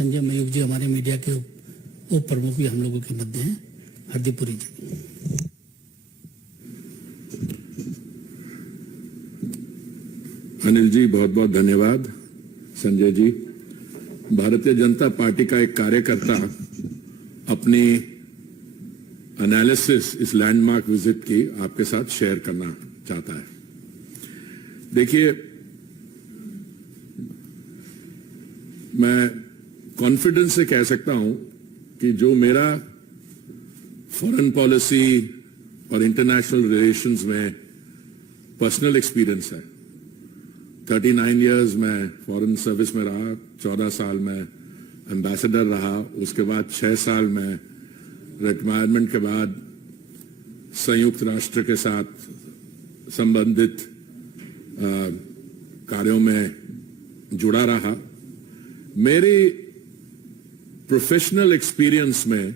संजय मयूख जी हमारे मीडिया के उप प्रमुख भी हम लोगों के मध्य हैं। हरदीपुरी जी। अनिल जी बहुत बहुत धन्यवाद। संजय जी, भारतीय जनता पार्टी का एक कार्यकर्ता अपनी एनालिसिस इस लैंडमार्क विजिट की आपके साथ शेयर करना चाहता है। देखिए, मैं कॉन्फिडेंस से कह सकता हूं कि जो मेरा फॉरेन पॉलिसी और इंटरनेशनल रिलेशंस में पर्सनल एक्सपीरियंस है। 39 इयर्स मैं फॉरेन सर्विस में रहा, 14 साल मैं एम्बेसडर रहा, उसके बाद 6 साल मैं रिटायरमेंट के बाद संयुक्त राष्ट्र के साथ संबंधित कार्यों में जुड़ा रहा। मेरी प्रोफेशनल एक्सपीरियंस में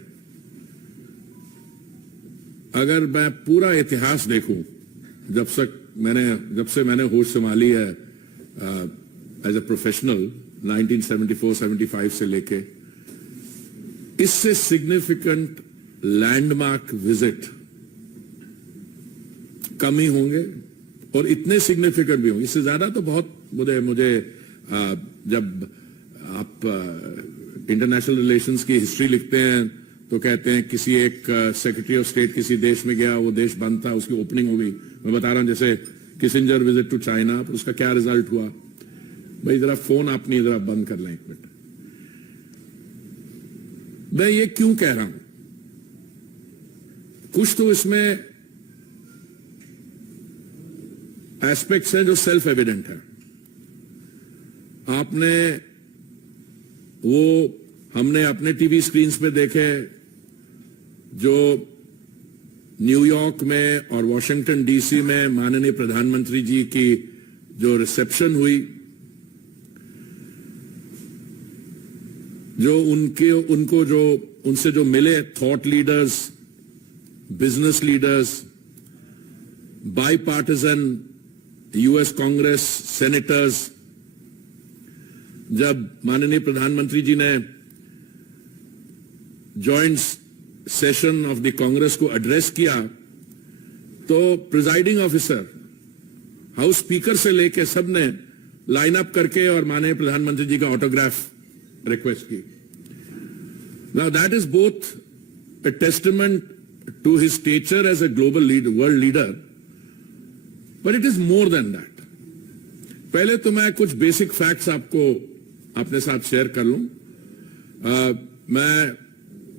अगर मैं पूरा इतिहास देखूं, जब से मैंने होश संभाली है एज ए प्रोफेशनल 1974-75 से लेके, इससे सिग्निफिकेंट लैंडमार्क विजिट कम ही होंगे और इतने सिग्निफिकेंट भी होंगे। इससे ज्यादा तो बहुत मुझे जब आप इंटरनेशनल रिलेशंस की हिस्ट्री लिखते हैं तो कहते हैं किसी एक सेक्रेटरी ऑफ स्टेट किसी देश में गया, वो देश बंद था, उसकी ओपनिंग हो गई। मैं बता रहा हूं जैसे किसिंजर विजिट टू चाइना, उसका क्या रिजल्ट हुआ। भाई जरा फोन अपनी जरा बंद कर लें एक मिनट। मैं ये क्यों कह रहा हूं, कुछ तो इसमें एस्पेक्ट्स हैं जो सेल्फ एविडेंट है। हमने अपने टीवी स्क्रीन पे देखे जो न्यूयॉर्क में और वॉशिंगटन डीसी में माननीय प्रधानमंत्री जी की जो रिसेप्शन हुई, जो उनसे जो मिले thought leaders, business leaders, by partisan US Congress senators, जब माननीय प्रधानमंत्री जी ने joint session of the Congress को एड्रेस किया तो प्रिजाइडिंग ऑफिसर, हाउस स्पीकर से लेके सब ने लाइन अप करके और माननीय प्रधानमंत्री जी का ऑटोग्राफ रिक्वेस्ट की। Now that is both a testament to his stature as a global leader, world leader, but it is more than that. पहले तो मैं कुछ बेसिक फैक्ट्स आपको अपने साथ शेयर कर लूं। मैं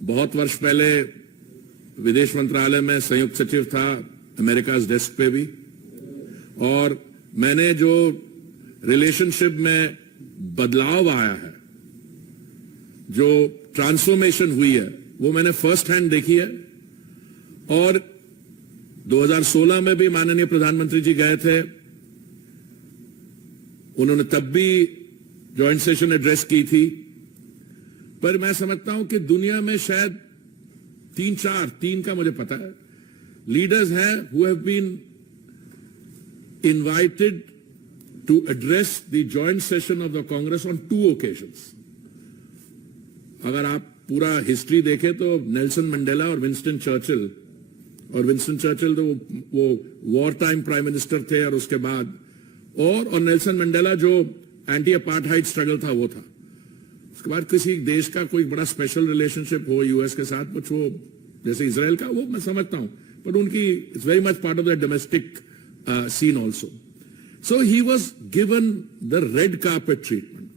बहुत वर्ष पहले विदेश मंत्रालय में संयुक्त सचिव था, अमेरिका डेस्क पे भी, और मैंने जो रिलेशनशिप में बदलाव आया है, जो ट्रांसफॉर्मेशन हुई है, वो मैंने फर्स्ट हैंड देखी है। और 2016 में भी माननीय प्रधानमंत्री जी गए थे, उन्होंने तब भी जॉइंट सेशन एड्रेस की थी। पर मैं समझता हूं कि दुनिया में शायद तीन का मुझे पता है लीडर्स हैं who have been invited to address the joint session of the Congress on 2 occasions. अगर आप पूरा हिस्ट्री देखें तो नेल्सन मंडेला और विंस्टन चर्चिल, तो वो वॉर टाइम प्राइम मिनिस्टर थे, और उसके बाद और नेल्सन मंडेला जो एंटी अपार्थाइड स्ट्रगल था वो था। उसके बाद किसी देश का कोई बड़ा स्पेशल रिलेशनशिप हो यूएस के साथ, कुछ वो जैसे इजराइल का, वो मैं समझता हूं, बट उनकी it's very much part of the domestic scene also. So he was given the red carpet treatment.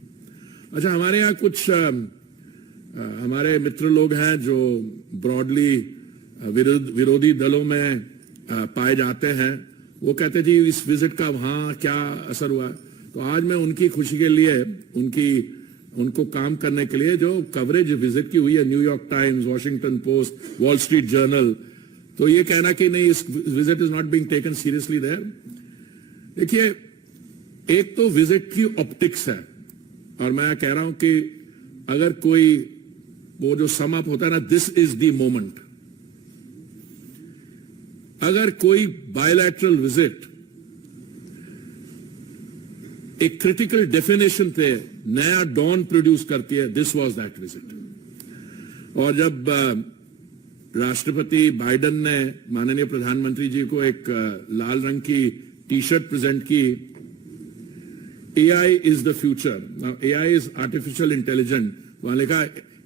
अच्छा, हमारे यहाँ कुछ हमारे मित्र लोग हैं जो ब्रॉडली विरोधी दलों में पाए जाते हैं, वो कहते जी इस विजिट का वहां क्या असर हुआ। तो आज मैं उनकी खुशी के लिए, उनको काम करने के लिए जो कवरेज विजिट की हुई है, New York Times, Washington Post, Wall Street Journal, तो ये कहना कि नहीं इस visit is not being taken seriously there. देखिए, एक तो विजिट की ऑप्टिक्स है, और मैं कह रहा हूं कि अगर कोई वो जो सम अप होता है ना, दिस इज द मोमेंट। अगर कोई बायलैटरल विजिट एक क्रिटिकल डेफिनेशन पे नया डॉन प्रोड्यूस करती है. This was that visit. और जब राष्ट्रपति बाइडेन ने माननीय प्रधानमंत्री जी को एक लाल रंग की टी शर्ट प्रेजेंट की, AI is the future. Now AI is artificial intelligence. वहां लिखा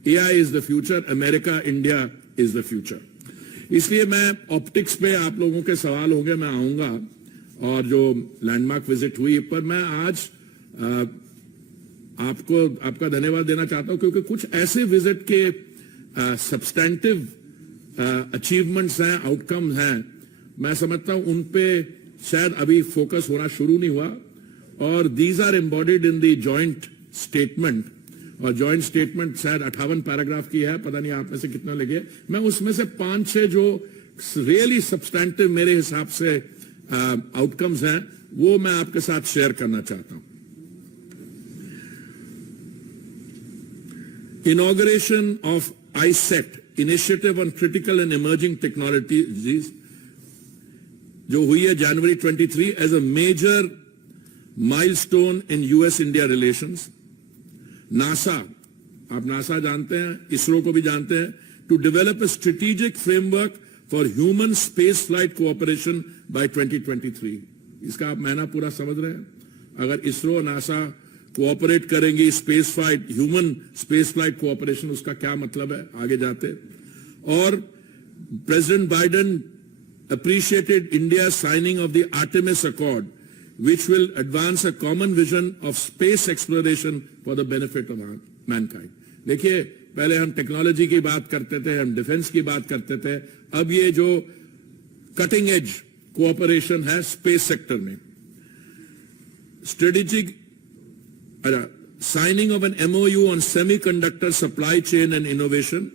AI is the future, America, India is the future. इसलिए मैं ऑप्टिक्स पे आप लोगों के सवाल होंगे, मैं आऊंगा, और जो लैंडमार्क विजिट हुई पर मैं आज आपका धन्यवाद देना चाहता हूं, क्योंकि कुछ ऐसे विजिट के सब्सटैंटिव अचीवमेंट्स हैं, आउटकम्स हैं, मैं समझता हूं उन पे शायद अभी फोकस होना शुरू नहीं हुआ. और these are embodied in the joint statement. और जॉइंट स्टेटमेंट शायद 58 पैराग्राफ की है, पता नहीं आप में से कितना लगे. मैं उसमें से 5-6 जो रियली सब्सटैंटिव मेरे हिसाब से आउटकम्स हैं वो मैं आपके साथ शेयर करना चाहता हूं. Inauguration of ISET, initiative on critical and emerging technologies, जो हुई है January 23 as a major milestone in US-India relations. NASA, आप नासा जानते हैं, इसरो को भी जानते हैं, to develop a strategic framework for human space flight cooperation by 2023. इसका आप मायना पूरा समझ रहे हैं. अगर इसरो और नासा कोऑपरेट करेंगे space flight, human space flight cooperation, उसका क्या मतलब है आगे जाते. और president Biden appreciated India's signing of the Artemis Accord, which will advance a common vision of space exploration for the benefit of mankind. देखिए, पहले हम टेक्नोलॉजी की बात करते थे, हम डिफेंस की बात करते थे, अब ये जो कटिंग एज कोऑपरेशन है स्पेस सेक्टर में. Strategic signing of an MOU on semiconductor supply chain and innovation.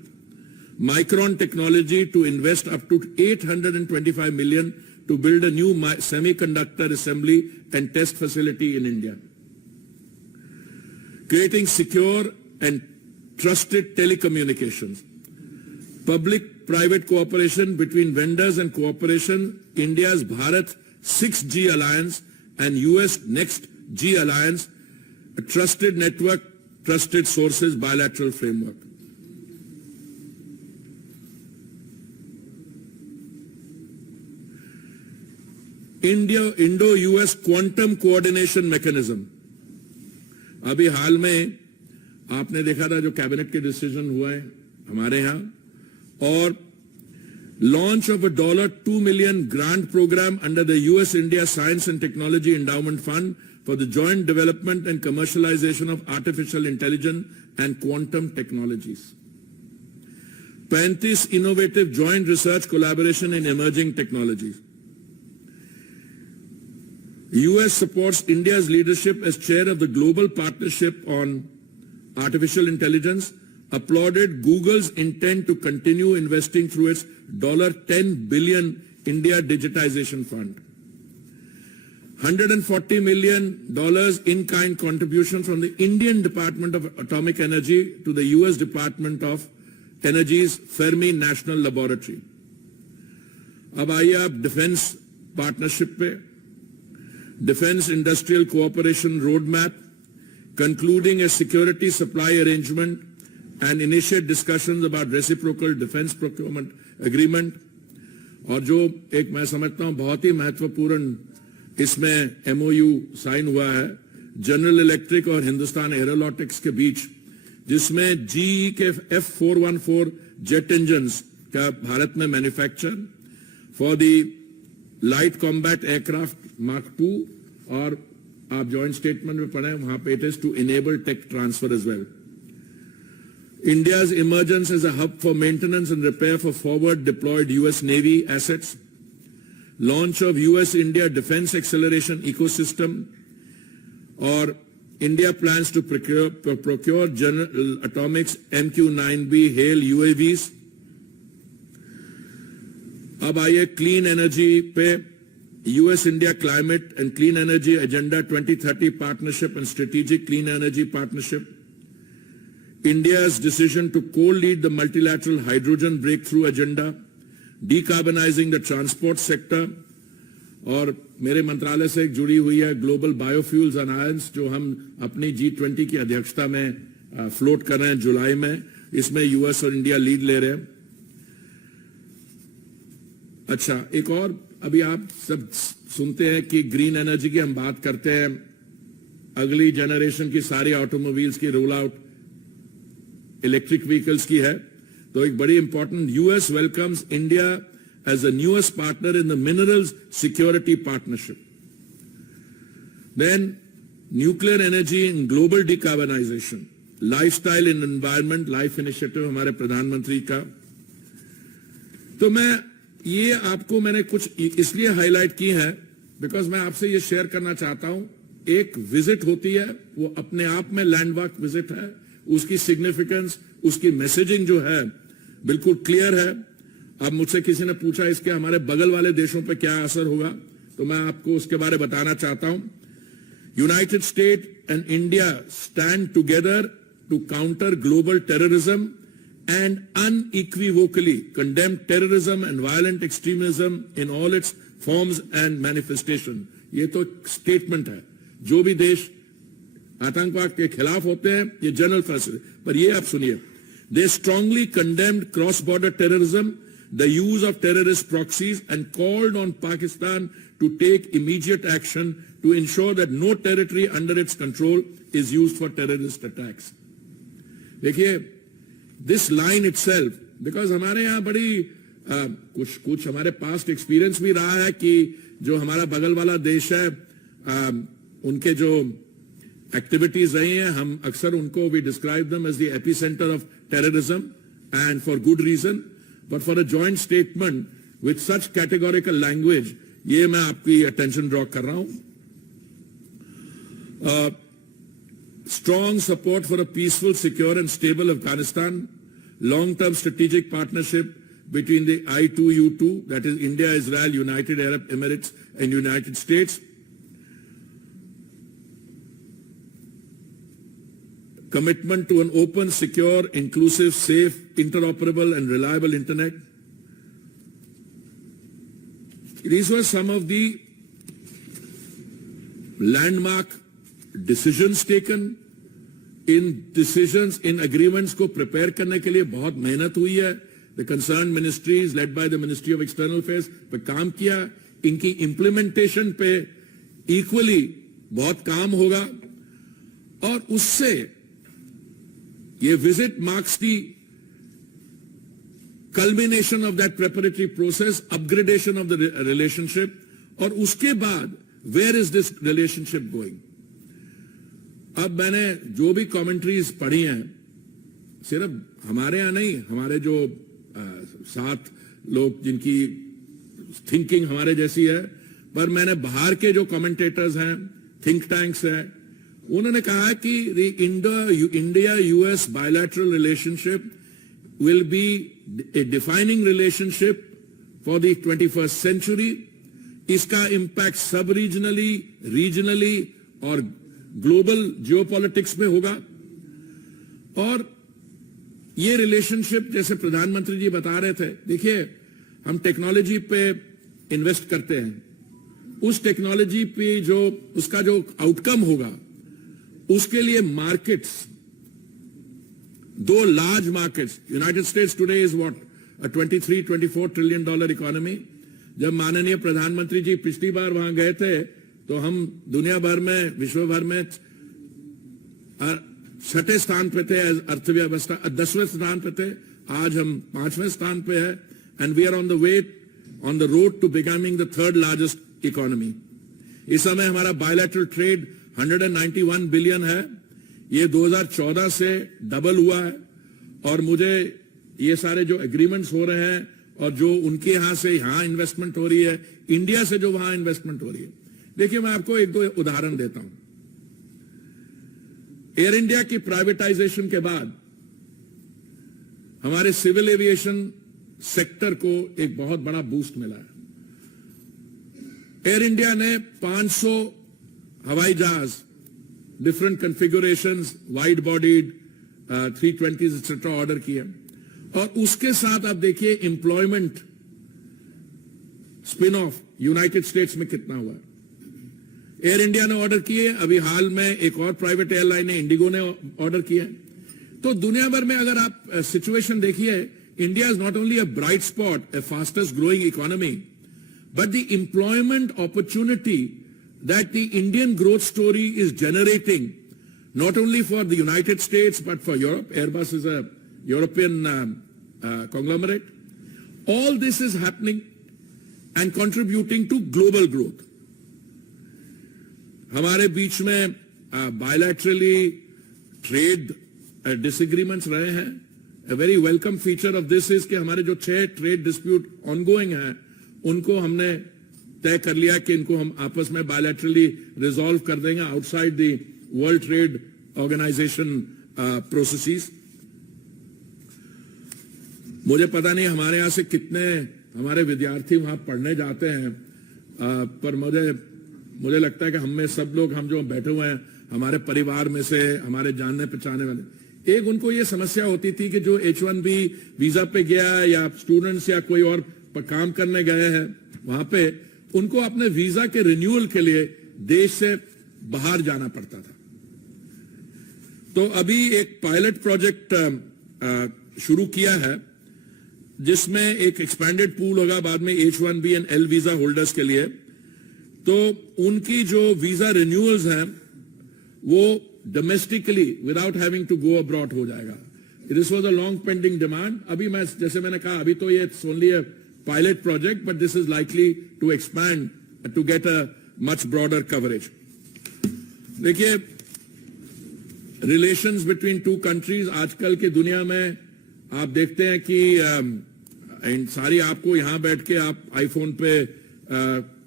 Micron Technology to invest up to $825 million to build a new semiconductor assembly and test facility in India. Creating secure and trusted telecommunications. Public-private cooperation between vendors and cooperation, India's Bharat 6G Alliance and US Next G Alliance, a trusted network, trusted sources, bilateral framework. Indo-US quantum coordination mechanism. अभी हाल में आपने देखा था जो cabinet के decision हुआ है हमारे यहां, और launch of a $2 million grant program under the US-India Science and Technology Endowment Fund for the joint development and commercialization of artificial intelligence and quantum technologies. 35 innovative joint research collaboration in emerging technologies. US supports India's leadership as chair of the Global Partnership on Artificial Intelligence, applauded Google's intent to continue investing through its $10 billion India Digitization Fund. $140 million in-kind contribution from the Indian Department of Atomic Energy to the US Department of Energy's Fermi National Laboratory. अब आइए आप defence partnership पे. Defense Industrial Cooperation Roadmap, concluding a security supply arrangement and initiate discussions about reciprocal defense procurement agreement. और जो एक मैं समझता हूं बहुत ही महत्वपूर्ण इसमें MOU साइन हुआ है जनरल इलेक्ट्रिक और हिंदुस्तान एरोनॉटिक्स के बीच, जिसमें GE के F414 जेट इंजन्स का भारत में manufacture for the light combat aircraft Mark II, और आप जॉइंट स्टेटमेंट में पढ़े वहां पे it is to enable tech transfer as well. India's emergence as a hub for maintenance and repair for forward deployed US Navy assets. Launch of US-India Defense Acceleration Ecosystem, or India plans to procure General Atomics MQ-9B HALE UAVs. अब आइए clean energy पे. US-India Climate and Clean Energy Agenda 2030 Partnership and Strategic Clean Energy Partnership. India's decision to co-lead the multilateral hydrogen breakthrough agenda, decarbonizing the transport sector. और मेरे मंत्रालय से एक जुड़ी हुई है ग्लोबल बायोफ्यूल्स अलायंस, जो हम अपनी G20 की अध्यक्षता में फ्लोट कर रहे हैं जुलाई में। इसमें यूएस और इंडिया लीड ले रहे हैं। अच्छा, एक और, अभी आप सब सुनते हैं कि ग्रीन एनर्जी की हम बात करते हैं, अगली जनरेशन की सारी ऑटोमोबाइल्स की रोल आउट इलेक्ट्रिक व्हीकल्स की है। तो एक बड़ी important, US welcomes India as the newest partner in the minerals security partnership. Then nuclear energy in global decarbonization, lifestyle and environment life initiative हमारे प्रधानमंत्री का। तो मैं ये आपको मैंने कुछ इसलिए हाईलाइट की है बिकॉज मैं आपसे ये शेयर करना चाहता हूं। एक विजिट होती है, वो अपने आप में लैंडमार्क विजिट है, उसकी सिग्निफिकेंस, उसकी मैसेजिंग जो है बिल्कुल क्लियर है। अब मुझसे किसी ने पूछा इसके हमारे बगल वाले देशों पे क्या असर होगा, तो मैं आपको उसके बारे में बताना चाहता हूं। United State and India stand together to counter global terrorism and unequivocally condemn terrorism and violent extremism in all its forms and manifestation. ये तो स्टेटमेंट है। जो भी देश आतंकवाद के खिलाफ होते हैं, ये जनरल फैसले, पर ये आप सुनिए। They strongly condemned cross-border terrorism, the use of terrorist proxies, and called on Pakistan to take immediate action to ensure that no territory under its control is used for terrorist attacks. देखिए, this line itself, because हमारे यहाँ बड़ी कुछ हमारे past experience भी रहा है कि जो हमारा बगल वाला देश है, उनके जो एक्टिविटीज रही हैं, हम अक्सर उनको we describe them as the epicenter of terrorism, and for good reason. But for a joint statement with such categorical language, ये मैं आपकी attention draw कर रहा हूं। Strong support for a peaceful, secure and stable Afghanistan, long-term strategic partnership between the I2U2, that is India, Israel, United Arab Emirates and United States. Commitment to an open, secure, inclusive, safe, interoperable and reliable internet. These were some of the landmark decisions taken. In decisions, in agreements को prepare करने के लिए बहुत मेहनत हुई है। The concerned ministries led by the Ministry of External Affairs पे काम किया। इनकी implementation पे equally बहुत काम होगा। और उससे ये visit marks the culmination of that preparatory process, upgradation of the relationship, और उसके बाद where is this relationship going? अब मैंने जो भी कमेंट्रीज पढ़ी हैं, सिर्फ हमारे यहाँ नहीं, हमारे जो 7 लोग जिनकी थिंकिंग हमारे जैसी है, पर मैंने बाहर के जो कमेंटेटर्स हैं, थिंक टैंक्स हैं, उन्होंने कहा कि India US bilateral relationship will be a defining relationship for the 21st century. इसका इंपैक्ट सब रीजनली, रीजनली और ग्लोबल जियोपॉलिटिक्स में होगा। और ये रिलेशनशिप, जैसे प्रधानमंत्री जी बता रहे थे, देखिए हम टेक्नोलॉजी पे इन्वेस्ट करते हैं, उस टेक्नोलॉजी पे जो उसका जो आउटकम होगा, उसके लिए markets, 2 large markets, United states today is what, a 23-24 trillion dollar economy. जब माननीय प्रधानमंत्री जी पिछली बार वहां गए थे, तो हम दुनिया भर में, विश्व भर में 6ठे स्थान पे थे अर्थव्यवस्था, 10वें स्थान पे थे। आज हम 5वें स्थान पे है, and we are on the way, on the road to becoming the 3rd largest economy. इस समय हमारा बायलैटरल ट्रेड 191 बिलियन है। ये 2014 से डबल हुआ है। और मुझे ये सारे जो एग्रीमेंट्स हो रहे हैं और जो उनके यहां से यहां इन्वेस्टमेंट हो रही है, इंडिया से जो वहां इन्वेस्टमेंट हो रही है, देखिए मैं आपको 1-2 उदाहरण देता हूं। एयर इंडिया की प्राइवेटाइजेशन के बाद हमारे सिविल एविएशन सेक्टर को एक बहुत बड़ा बूस्ट मिला है। एयर इंडिया ने 500 हवाई जहाज, different configurations, wide bodied 320 etcetera order किए। और उसके साथ आप देखिए employment spin off United states में कितना हुआ है। एयर इंडिया ने ऑर्डर किए, अभी हाल में एक और प्राइवेट एयरलाइन है इंडिगो ने ऑर्डर किया है। तो दुनिया भर में अगर आप सिचुएशन देखिए, India is not only a bright spot, a fastest growing economy, but the employment opportunity that the Indian growth story is generating, not only for the United States but for Europe. Airbus is a European conglomerate. All this is happening and contributing to global growth. हमारे बीच में bilaterally trade disagreements रहे हैं. A very welcome feature of this is कि हमारे जो 6 trade dispute ongoing हैं, उनको हमने तय कर लिया कि इनको हम आपस में bilaterally resolve कर देंगे outside the World Trade Organization processes. मुझे पता नहीं हमारे यहाँ से कितने हमारे विद्यार्थी वहां पढ़ने जाते हैं, पर मुझे लगता है कि हम में सब लोग, हम जो बैठे हुए हैं, हमारे परिवार में से हमारे जानने पहचाने वाले, एक उनको ये समस्या होती थी कि जो H1B वीजा पे गया या स्टूडेंट्स या कोई और काम करने गए हैं वहां पे, उनको अपने वीजा के रिन्यूअल के लिए देश से बाहर जाना पड़ता था। तो अभी एक पायलट प्रोजेक्ट शुरू किया है जिसमें एक एक्सपैंडेड पूल होगा बाद में H1B and L visa holders के लिए। तो उनकी जो वीजा रिन्यूअल्स हैं वो domestically without having to go abroad हो जाएगा। This was a long pending demand. अभी मैं जैसे मैंने कहा, अभी तो ये it's only a pilot project, but this is likely to expand to get a much broader coverage. देखिए, रिलेशंस बिटवीन टू कंट्रीज आजकल की दुनिया में आप देखते हैं कि सारी आपको यहां बैठ के आप आईफोन पे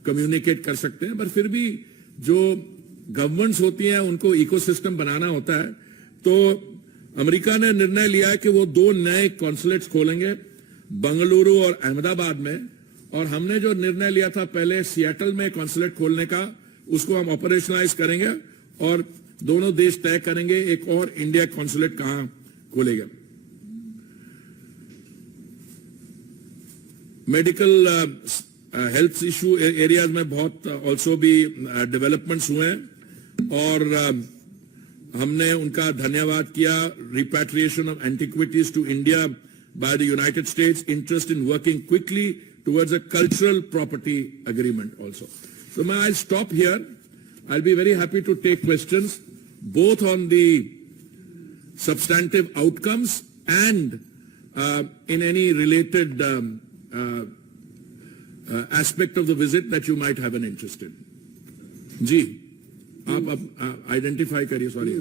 कम्युनिकेट कर सकते हैं, पर फिर भी जो गवर्नमेंट्स होती हैं उनको इकोसिस्टम बनाना होता है। तो अमेरिका ने निर्णय लिया है कि वो 2 नए कॉन्सुलेट्स खोलेंगे, बंगलुरु और अहमदाबाद में। और हमने जो निर्णय लिया था पहले सिएटल में कॉन्सुलेट खोलने का, उसको हम ऑपरेशनलाइज करेंगे और दोनों देश तय करेंगे एक और इंडिया कॉन्सुलेट कहां खोलेगा। मेडिकल हेल्थ इशू एरियाज में बहुत ऑल्सो भी डेवलपमेंट्स हुए हैं और हमने उनका धन्यवाद किया। Repatriation of antiquities to India by the United States, interest in working quickly towards a cultural property agreement also. So I'll stop here. I'll be very happy to take questions both on the substantive outcomes and in any related aspect of the visit that you might have an interest in. जी, आप अब identify करिए, sorry.